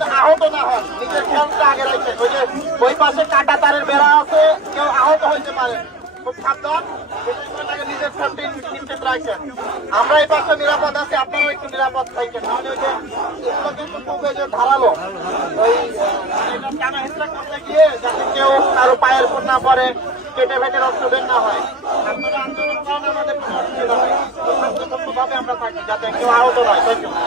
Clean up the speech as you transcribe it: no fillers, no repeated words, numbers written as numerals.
যাতে আহত না হয়, নিজের খেয়ালটা আগে রাখবেন। ওই যে ওই পাশে কাটা তারের বেড়া আছে, কেউ আহত হইতে পারে, খুব সাবধান। নিজের সেফটি নিশ্চিত রাখেন। আমরা এই পাশে নিরাপদ আছি, আপনারাও একটু নিরাপদ থাকেন। নাহলে ওই যে এগুলো কিন্তু খুব এই যে ধারালো, ওই এটা টানা হেঁচড়া করতে গিয়ে যাতে কেউ কারো পায়ের উপর না পড়ে, কেটে ফেটে রক্ত বের না হয়। আপনারা আন্দোলন করেন, আমাদের কোনো অসুবিধা নেই। শান্তভাবে আমরা থাকি যাতে কেউ আহত নয়। Thank you.